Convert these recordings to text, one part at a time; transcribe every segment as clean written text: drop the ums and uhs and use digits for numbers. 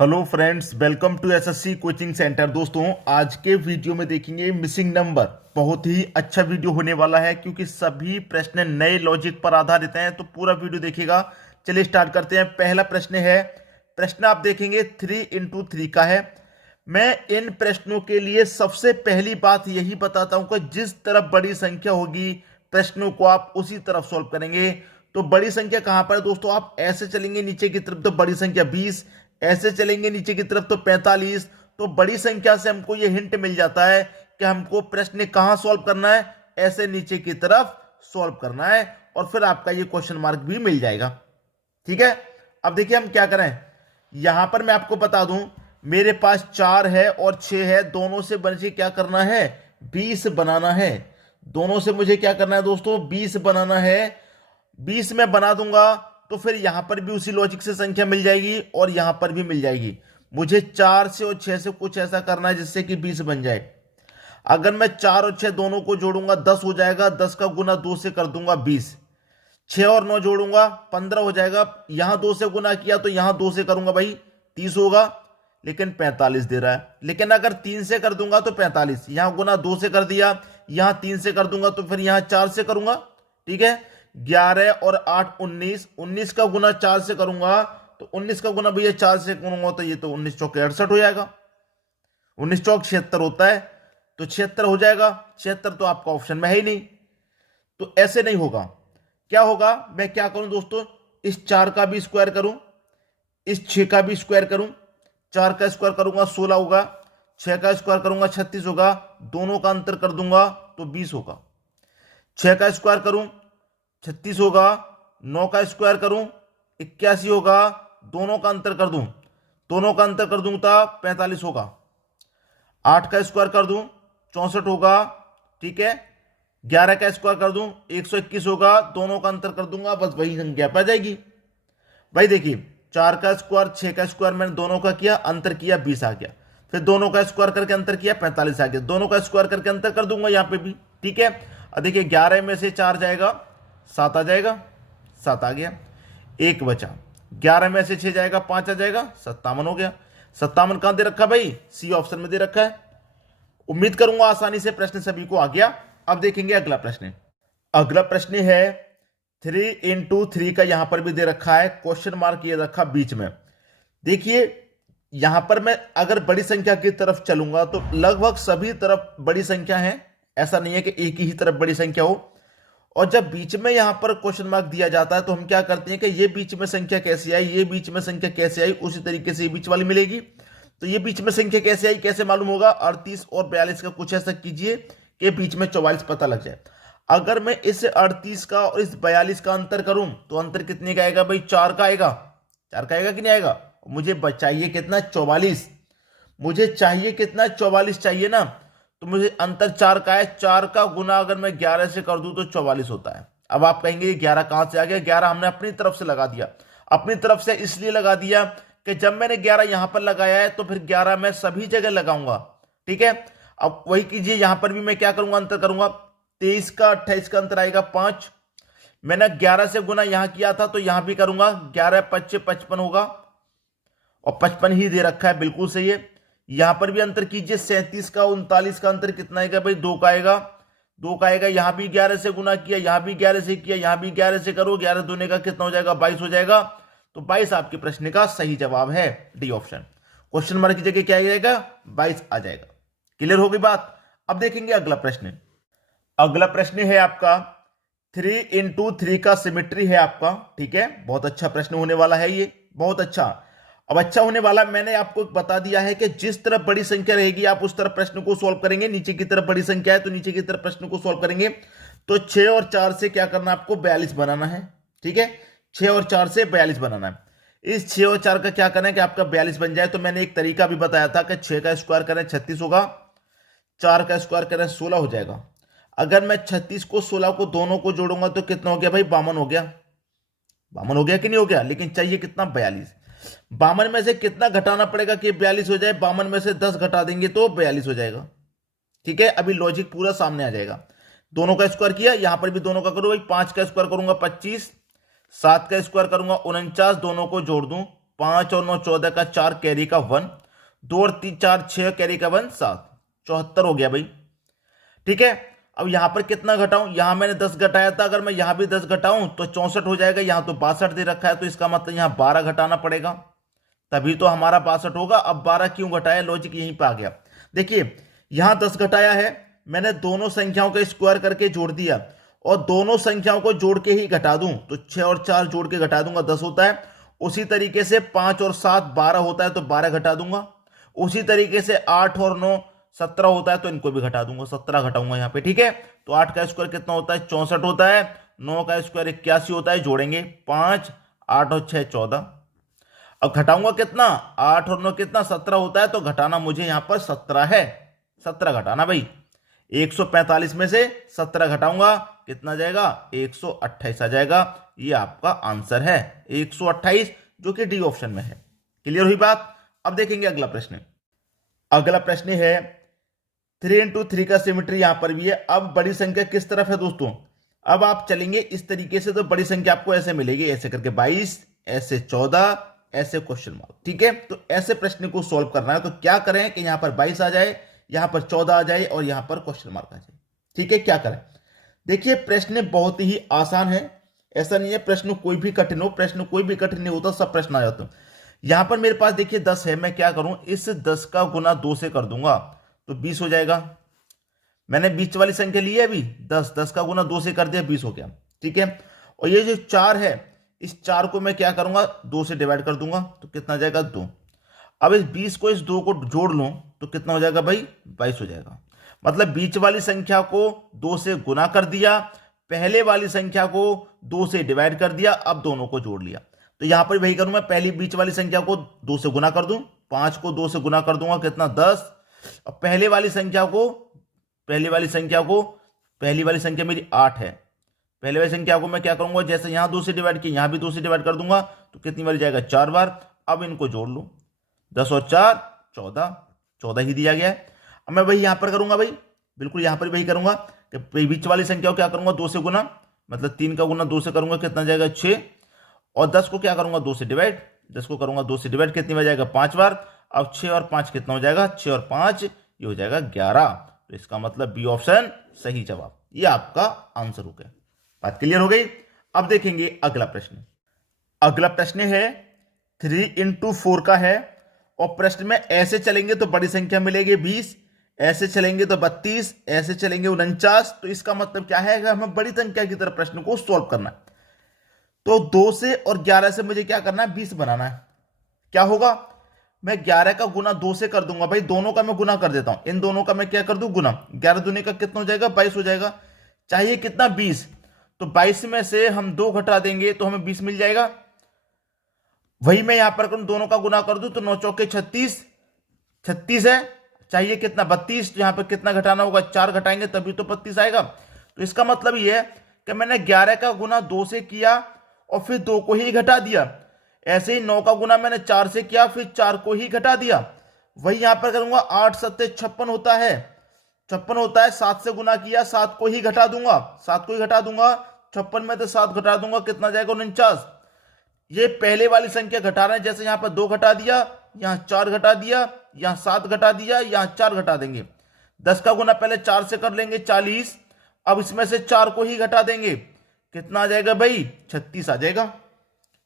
Hello friends, welcome to SSC coaching centre. दोस्तों, आज के वीडियो में देखेंगे मिसिंग नंबर। बहुत ही अच्छा वीडियो होने वाला है क्योंकि सभी प्रश्न नए लॉजिक पर आधारित हैं, तो पूरा वीडियो देखिएगा। चलिए स्टार्ट करते हैं। पहला प्रश्न है, प्रश्न आप देखेंगे 3 into 3 का है। मैं इन प्रश्नों के लिए सबसे पहली बात यही बताता हूं कि जिस तरफ बड़ी संख्या होगी प्रश्नों को आप उसी तरफ सॉल्व करेंगे। तो बड़ी संख्या कहां पर है दोस्तों? आप ऐसे चलेंगे नीचे की तरफ तो बड़ी संख्या 20, ऐसे चलेंगे नीचे की तरफ तो 45। तो बड़ी संख्या से हमको यह हिंट मिल जाता है कि हमको प्रश्न कहां सॉल्व करना है, ऐसे नीचे की तरफ सॉल्व करना है, और फिर आपका ये क्वेश्चन मार्क भी मिल जाएगा। ठीक है, अब देखिए हम क्या करें। यहां पर मैं आपको बता दूं, मेरे पास 4 है और 6 है, दोनों से मुझे क्या करना है? 20 बनाना है। दोनों से मुझे क्या करना है दोस्तों? 20 बनाना है। 20 में बना दूंगा तो फिर यहां पर भी उसी लॉजिक से संख्या मिल जाएगी और यहां पर भी मिल जाएगी। मुझे 4 से और 6 से कुछ ऐसा करना है जिससे कि 20 बन जाए। अगर मैं 4 और 6 दोनों को जोड़ूंगा 10 हो जाएगा, 10 का गुना 2 से कर दूंगा 20। 6 और 9 जोड़ूंगा 15 हो जाएगा। यहां 2 से गुना किया तो यहां 2 से करूंगा भाई 30 होगा, लेकिन 45 दे रहा है। लेकिन अगर 3 से कर दूंगा तो 45, यहां गुना 2 से कर दिया, यहां 3 से कर दूंगा तो फिर यहां 4 से करूंगा। ठीक है, 11 और 8 19, 19 का गुना 4 से करूंगा तो 19 का गुना भैया 4 से करूंगा तो ये तो 19 चौक 68 हो जाएगा। 19 चौक 76 होता है, तो 76 हो जाएगा। 76 तो आपका ऑप्शन में है ही नहीं, तो ऐसे नहीं होगा। क्या होगा? मैं क्या करूं दोस्तों, इस 4 का भी स्क्वायर करूं, इस 6 का भी स्क्वायर करूं। 4 का स्क्वायर करूंगा 16 होगा, 6 का स्क्वायर करूंगा 36 होगा, दोनों का अंतर कर दूंगा तो 20 होगा। 6 का स्क्वायर करूं 36 होगा, 9 का स्क्वायर करूं 81 होगा, दोनों का अंतर कर दूं, दोनों का अंतर कर दूं तो 45 होगा। 8 का स्क्वायर कर दूं 64 होगा। ठीक है, 11 का स्क्वायर कर दूं 121 होगा, दोनों का अंतर कर दूंगा, बस वही संख्या पा जाएगी। भाई देखिए, 4 का स्क्वायर 6 का स्क्वायर मैंने दोनों का किया, अंतर किया 20 आ गया। फिर दोनों का स्क्वायर करके अंतर किया 45 आ गया, दोनों का स्क्वायर करके अंतर कर दूंगा यहाँ पे भी। ठीक है, अब देखिए 11 में से 4 जाएगा 7 आ जाएगा, 7 आ गया, एक बचा। 11 में से 6 जाएगा 5 आ जाएगा, 57 हो गया। 57 कहां दे रखा भाई? सी ऑप्शन में दे रखा है। उम्मीद करूंगा आसानी से प्रश्न सभी को आ गया। अब देखेंगे अगला प्रश्न। अगला प्रश्न है 3 into 3 का, यहां पर भी दे रखा है, क्वेश्चन मार्क ये रखा बीच में। देखिए यहां पर मैं अगर बड़ी संख्या की तरफ चलूंगा तो लगभग सभी तरफ बड़ी संख्या है, ऐसा नहीं है कि एक ही तरफ बड़ी संख्या हो। और जब बीच में यहां पर क्वेश्चन मार्क दिया जाता है तो हम क्या करते हैं कि ये बीच में संख्या कैसे आई, ये बीच में संख्या कैसे आई, उसी तरीके से ये बीच वाली मिलेगी। तो ये बीच में संख्या कैसे आई, कैसे मालूम होगा? 38 और 42 का कुछ ऐसा कीजिए कि बीच में 44 पता लग जाए। अगर मैं इस 38 का और इस 42 का अंतर करूं तो अंतर कितने का आएगा भाई? 4 का आएगा। 4 का आएगा कि नहीं आएगा? मुझे चाहिए कितना? 44। मुझे चाहिए कितना? 44 चाहिए ना, तो मुझे अंतर 4 का है। 4 का गुना अगर मैं 11 से कर दूं तो 44 होता है। अब आप कहेंगे 11 कहां से आ गया? 11 हमने अपनी तरफ से लगा दिया। अपनी तरफ से इसलिए लगा दिया कि जब मैंने 11 यहां पर लगाया है तो फिर 11 मैं सभी जगह लगाऊंगा। ठीक है, अब वही कीजिए, यहां पर भी मैं क्या करूंगा? अंतर करूंगा। 23 का 28 का अंतर आएगा 5। मैंने 11 से गुना यहां किया था तो यहां भी करूंगा, 11 25 55 होगा, और 55 ही दे रखा है, बिल्कुल सही है। यहां पर भी अंतर कीजिए, 37 का 39 का अंतर कितना आएगा भाई? 2 का आएगा। 2 का आएगा, यहां भी 11 से गुना किया, यहां भी 11 से किया, यहां भी 11 से करो, 11 दूने का कितना हो जाएगा? 22 हो जाएगा। तो 22 आपके प्रश्न का सही जवाब है, डी ऑप्शन। क्वेश्चन मार्क की जगह क्या आ जाएगा? 22 आ जाएगा। क्लियर हो गई बात? अब देखेंगे अगला प्रश्न। अगला प्रश्न है आपका 3 into 3 का सिमेट्री है आपका। ठीक है, बहुत अच्छा प्रश्न होने वाला है ये, बहुत अच्छा। अब अच्छा होने वाला, मैंने आपको बता दिया है कि जिस तरफ बड़ी संख्या रहेगी आप उस तरफ प्रश्न को सॉल्व करेंगे। नीचे की तरफ बड़ी संख्या है तो नीचे की तरफ प्रश्न को सॉल्व करेंगे। तो 6 और 4 से क्या करना है आपको? 42 बनाना है। ठीक है, 6 और 4 से 42 बनाना है। इस 6 और 4 का क्या करना है कि आपका 42 बन जाए। तो मैंने एक तरीका भी बताया था कि 6 का स्क्वायर करें 36 होगा, 4 का स्क्वायर करें 16 हो जाएगा। अगर मैं 36 को 16 को दोनों को जोड़ूंगा तो कितना हो गया भाई? 52 हो गया। 52 हो गया कि नहीं हो गया? लेकिन चाहिए कितना? 42। 52 में से कितना घटाना पड़ेगा कि 42 हो जाए? 52 में से 10 घटा देंगे तो 42 हो जाएगा। ठीक है, अभी लॉजिक पूरा सामने आ जाएगा। दोनों का स्क्वायर किया, यहां पर भी दोनों का करो भाई। 5 का स्क्वायर करूंगा 25, 7 का स्क्वायर करूंगा 49, दोनों को जोड़ दूं 5 और 9 14 का 4 कैरी का 1, 2 और 3 4 6 कैरी का 1 7, 74 हो गया भाई। ठीक है, अब यहां पर कितना घटाऊं, यहां मैंने 10 घटाया था, अगर मैं यहां भी 10 घटाऊं तो 64 हो जाएगा। यहां तो 62 दे रखा है, तो इसका मतलब यहां 12 घटाना पड़ेगा, तभी तो हमारा 62 होगा। अब 12 क्यों घटाया, लॉजिक यहीं पे आ गया। देखिए यहां 10 घटाया है, मैंने दोनों संख्याओं का स्क्वायर करके जोड़ दिया, और दोनों संख्याओं को जोड़ के ही घटा दूं तो 6 और 4 जोड़ के घटा दूंगा 10 होता है। उसी तरीके से 5 और 7 12 होता है, तो 12 घटा दूंगा। उसी तरीके से 8 और 9 17 होता है, तो इनको भी घटा दूंगा, 17 घटाऊंगा यहां पे। ठीक है, तो 8 का स्क्वायर कितना होता है, 64 होता है। 9 का स्क्वायर 81 होता है, जोड़ेंगे 5, 8 और 6 14। अब घटाऊंगा कितना, 8 और 9 कितना, 17 होता है, तो घटाना मुझे यहां पर 17 है। 17 घटाना भाई, 145 में से 17 घटाऊंगा, कितना जाएगा, 128 आ जाएगा। ये आपका आंसर है 128, जो कि डी ऑप्शन में है। क्लियर हुई बात। अब देखेंगे अगला प्रश्न। अगला प्रश्न है 3 इंटू 3 का सिमेट्री यहां पर भी है। अब बड़ी संख्या किस तरफ है दोस्तों, अब आप चलेंगे इस तरीके से, तो बड़ी संख्या आपको ऐसे मिलेगी, ऐसे करके 22, ऐसे 14, ऐसे क्वेश्चन मार्क। ठीक है, तो ऐसे प्रश्न को सॉल्व करना है, तो क्या करें कि यहां पर 22 आ जाए, यहां पर 14 आ जाए, और यहां पर क्वेश्चन मार्क आ जाए। ठीक है, क्या करें। देखिए प्रश्न बहुत ही आसान है, ऐसा नहीं है प्रश्न कोई भी कठिन हो, प्रश्न कोई भी कठिन नहीं होता, सब प्रश्न आ जाते हैं। यहां पर मेरे पास देखिए 10 है, मैं क्या करूं, इस 10 का गुना 2 से कर दूंगा तो 20 हो जाएगा। मैंने बीच वाली संख्या ली है अभी 10, 10 का गुना 2 से कर दिया, 20 हो गया। ठीक है, और ये जो 4 है, इस 4 को मैं क्या करूंगा, 2 से डिवाइड कर दूंगा, तो कितना जाएगा 2। अब इस 20 को इस 2 को जोड़ लूं तो कितना हो जाएगा भाई, 22 हो जाएगा। मतलब बीच वाली संख्या को 2 से गुना कर दिया, पहले वाली संख्या को 2 से डिवाइड कर दिया, अब दोनों को जोड़ लिया। तो यहां पर वही करूं, मैं पहली बीच वाली संख्या को 2 से गुना कर दूं, 5 को 2 से गुना कर दूंगा, कितना 10। और पहले वाली संख्या को, पहली वाली संख्या मेरी 8 है, पहले वाली संख्या को मैं क्या करूंगा, जैसे यहां 2 से डिवाइड किया, यहां भी 2 से डिवाइड कर दूंगा, तो कितनी बार जाएगा, 4 बार। अब इनको जोड़ लूं, 10 और 4 14, 14 ही दिया गया है। अब मैं वही यहां पर करूंगा भाई, बिल्कुल यहां पर वही करूंगा कि बीच वाली संख्या को क्या करूंगा, 2 से गुना, मतलब 3 का गुना 2 से करूंगा, कितना जाएगा 6। और 10 को क्या करूंगा, 2 से डिवाइड, 10 को करूंगा 2 से डिवाइड, कितनी बार जाएगा, 5 बार। अब 6 और 5 कितना हो जाएगा, 6 और 5 ये हो जाएगा 11। तो इसका मतलब बी ऑप्शन सही जवाब, ये आपका आंसर हो गया। बात क्लियर हो गई। अब देखेंगे अगला प्रश्न। अगला प्रश्न है 3 इंटू 4 का है, और प्रश्न में ऐसे चलेंगे तो बड़ी संख्या मिलेगी 20, ऐसे चलेंगे तो 32, ऐसे चलेंगे 49। तो इसका मतलब क्या है कि हमें बड़ी संख्या की तरफ प्रश्न को सॉल्व करना है। तो 2 से और 11 से मुझे क्या करना है, 20 बनाना है। क्या होगा, मैं 11 का गुना 2 से कर दूंगा भाई, दोनों का मैं गुना कर देता हूं, इन दोनों का मैं क्या कर दूं, गुना। 11 दूनी का कितना हो जाएगा, 22 हो जाएगा। चाहिए कितना, 20, तो 22 में से हम 2 घटा देंगे तो हमें 20 मिल जाएगा। वही मैं यहां पर करूं, दोनों का गुना कर दूं तो 9 चौके 36, 36 है। चाहिए कितना, 32, तो यहां पर कितना घटाना होगा, 4 घटाएंगे तभी तो 32 आएगा। तो इसका मतलब यह है कि मैंने 11 का गुना 2 से किया और फिर 2 को ही घटा दिया। ऐसे ही 9 का गुना मैंने 4 से किया, फिर 4 को ही घटा दिया। वही यहां पर करूंगा, 8 सत्ते 56 होता है, 56 होता है। 7 से गुना किया, 7 को ही घटा दूंगा, 7 को ही घटा दूंगा, 56 में तो 7 घटा दूंगा, कितना जाएगा, 49। ये पहले वाली संख्या घटा रहे हैं, जैसे यहां पर 2 घटा दिया, यहां 4 घटा दिया, यहां 7 घटा दिया, यहां 4 घटा देंगे। 10 का गुना पहले 4 से कर लेंगे, 40। अब इसमें से 4 को ही घटा देंगे, कितना आ जाएगा भाई, 36 आ जाएगा।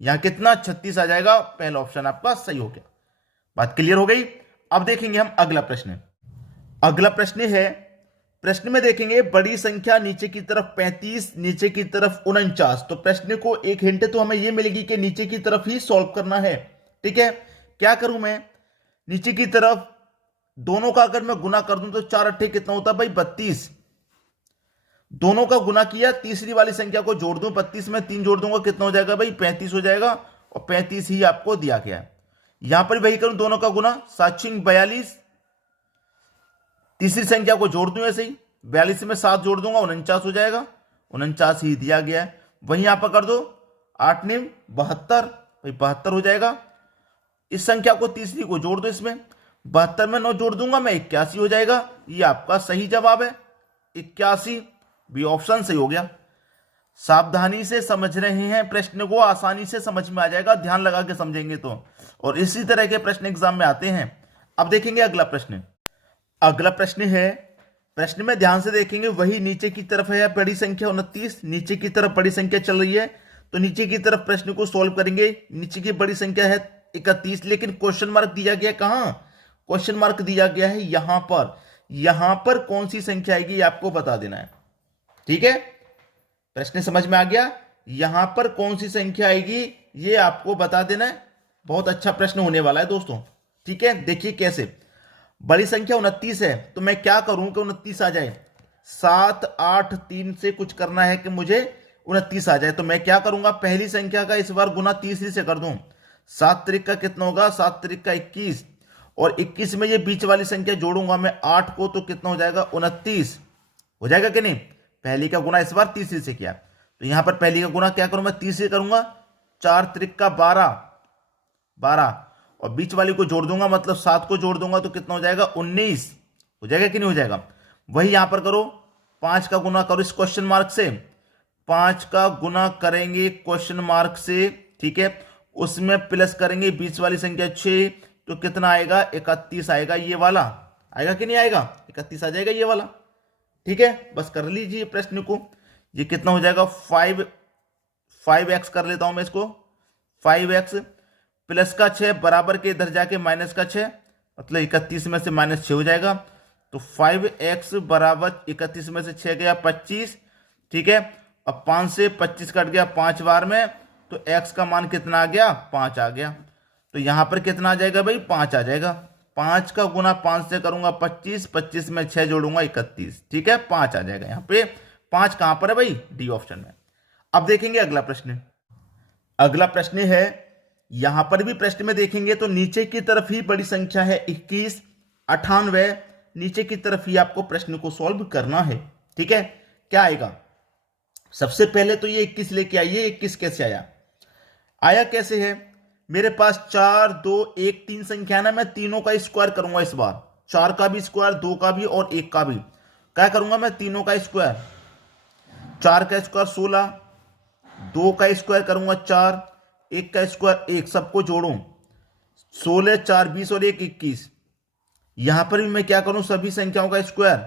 यहां कितना, 36 आ जाएगा। पहला ऑप्शन आपका सही हो गया। बात क्लियर हो गई। अब देखेंगे हम अगला प्रश्न। अगला प्रश्न है, प्रश्न में देखेंगे बड़ी संख्या नीचे की तरफ 35, नीचे की तरफ 49। तो प्रश्न को एक हिंट तो हमें यह मिलेगी कि नीचे की तरफ ही सॉल्व करना है। ठीक है, क्या करूं मैं, नीचे की तरफ दोनों का अगर मैं गुना कर दूं तो 4 अट्ठे कितना होता है भाई, 32। दोनों का गुना किया, तीसरी वाली संख्या को जोड़ दूं, 32 में 3 जोड़ दूंगा, कितना हो जाएगा भाई, 35 हो जाएगा। और 35 ही आपको दिया गया है। यहां पर वही करूं, दोनों का गुना, 7 42, तीसरी संख्या को जोड़ दूं ऐसे ही, 42 में 7 जोड़ दूंगा, 49 हो जाएगा, 49 ही दिया गया है। वहीं यहां पर कर दो, 8 9 72, भाई 72 हो जाएगा। इस संख्या को तीसरी को जोड़ दो, इसमें 72 में 9 जोड़ दूंगा मैं, 81 हो जाएगा। ये आपका सही जवाब है, 81, बी ऑप्शन सही हो गया। सावधानी से समझ रहे हैं प्रश्न को, आसानी से समझ में आ जाएगा, ध्यान लगा के समझेंगे तो। और इसी तरह के प्रश्न एग्जाम में आते हैं। अब देखेंगे अगला प्रश्न। अगला प्रश्न है, प्रश्न में ध्यान से देखेंगे, वही नीचे की तरफ है बड़ी संख्या 29, नीचे की तरफ बड़ी संख्या चल रही है, तो नीचे की तरफ प्रश्न को सॉल्व करेंगे। नीचे की बड़ी संख्या है 31, लेकिन क्वेश्चन मार्क दिया गया कहां, क्वेश्चन मार्क दिया गया है यहां पर। यहां पर कौन सी संख्या आएगी ये आपको बता देना है। ठीक है, प्रश्न समझ में आ गया? यहां पर कौन सी संख्या आएगी ये आपको बता देना है। बहुत अच्छा प्रश्न होने वाला है दोस्तों। ठीक है, देखिए कैसे। बड़ी संख्या 29 है, तो मैं क्या करूं कि 29 आ जाए। 7 8 3 से कुछ करना है कि मुझे 29 आ जाए, तो मैं क्या करूंगा, पहली संख्या का इस बार गुना तीसरी से कर दूं। 7 त्रिक का कितना होगा, 7 त्रिक का 21, और 21 में ये बीच वाली संख्या जोड़ूंगा मैं 8 को, तो कितना हो जाएगा 29 हो जाएगा कि नहीं। पहली का गुना इस बार तीसरी से किया, तो यहां पर पहली का गुना क्या करूं मैं, तीसरी करूंगा। 4 त्रिक का 12, और बीच वाली को जोड़ दूंगा, मतलब 7 को जोड़ दूंगा तो कितना हो जाएगा 19 हो जाएगा कि नहीं हो जाएगा। वही यहां पर करो, 5 का गुना करो इस क्वेश्चन मार्क से, 5 का गुना करेंगे क्वेश्चन मार्क से, ठीक है, उसमें प्लस करेंगे बीच वाली संख्या 6, तो कितना आएगा 31 आएगा। ये वाला आएगा कि नहीं आएगा, 31 आ जाएगा ये वाला। ठीक है, बस कर लीजिए प्रश्न को। ये कितना हो जाएगा 5x कर लेता हूं मैं इसको, 5x प्लस का 6 बराबर के इधर जाके माइनस का 6, मतलब 31 में से माइनस 6 हो जाएगा, तो 5x बराबर 31 में से 6 गया 25। ठीक है, अब 5 से 25 कट गया 5 बार में, तो x का मान कितना आ गया 5 आ गया। तो यहां पर कितना आ जाएगा भाई 5 आ जाएगा। 5 का गुना 5 से करूंगा 25, 25 में 6 जोड़ूंगा 31। ठीक है, 5 आ जाएगा। यहां पे 5 कहां पर है भाई, डी ऑप्शन में। अब देखेंगे अगला प्रश्न। अगला प्रश्न है, यहां पर भी प्रश्न में देखेंगे तो नीचे की तरफ ही बड़ी संख्या है 21, 98, नीचे की तरफ ही आपको प्रश्न को सॉल्व करना है। ठीक है, क्या आएगा, सबसे पहले तो ये 21 लेके आइए। 21 कैसे आया, आया कैसे है, मेरे पास 4 2 1 3 संख्या ना, मैं तीनों का स्क्वायर करूंगा इस बार, 4 का भी स्क्वायर, 2 का भी और 1 का भी। क्या करूंगा मैं, तीनों का स्क्वायर। 4 का स्क्वायर 16, 2 का स्क्वायर करूंगा 4, 1 का स्क्वायर 1, सबको जोड़ूं 16 4 20 और 1 21। यहां पर भी मैं क्या करूं, सभी संख्याओं का स्क्वायर।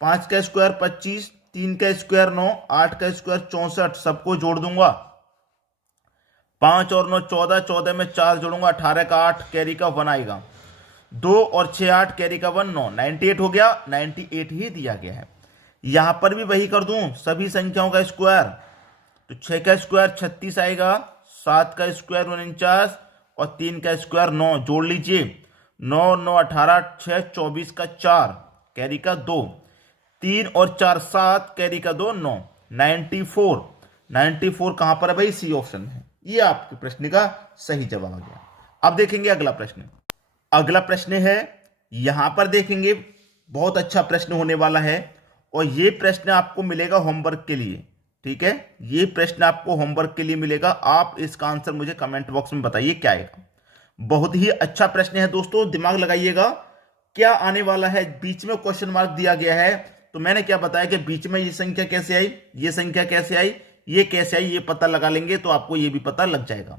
5 का स्क्वायर 25, 3 का स्क्वायर 9, 8 का स्क्वायर 64, सबको जोड़ दूंगा। 5 और 9 14, 14 में 4 जोड़ूंगा, 18 का 8 कैरी का 1 आएगा, 2 और 6 8 कैरी का 1 9, 98 हो गया। 98 ही दिया गया है। यहां पर भी वही कर दूं, सभी संख्याओं का स्क्वायर, तो 6 का स्क्वायर 36 आएगा, 7 का स्क्वायर 49 और 3 का स्क्वायर 9, जोड़ लीजिए। 9 9 18, 6 24 का 4 कैरी का 2, 3 और 4 7 कैरी का 2 9, 94। 94 कहां पर है भाई, सी ऑप्शन है। ये आपके प्रश्न का सही जवाब आ गया। अब देखेंगे अगला प्रश्न। अगला प्रश्न है, यहां पर देखेंगे बहुत अच्छा प्रश्न होने वाला है, और ये प्रश्न आपको मिलेगा होमवर्क के लिए। ठीक है, ये प्रश्न आपको होमवर्क के लिए मिलेगा। आप इसका आंसर मुझे कमेंट बॉक्स में बताइए क्या आएगा। बहुत ही अच्छा प्रश्न है दोस्तों, दिमाग लगाइएगा। क्या आने वाला है, बीच में क्वेश्चन मार्क दिया गया है, तो मैंने क्या बताया कि बीच में ये संख्या कैसे आई, ये संख्या कैसे आई, ये कैसे आई, ये पता लगा लेंगे तो आपको ये भी पता लग जाएगा।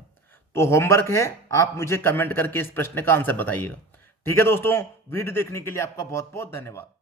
तो होमवर्क है, आप मुझे कमेंट करके इस प्रश्न का आंसर बताइएगा। ठीक है दोस्तों, वीडियो देखने के लिए आपका बहुत बहुत धन्यवाद।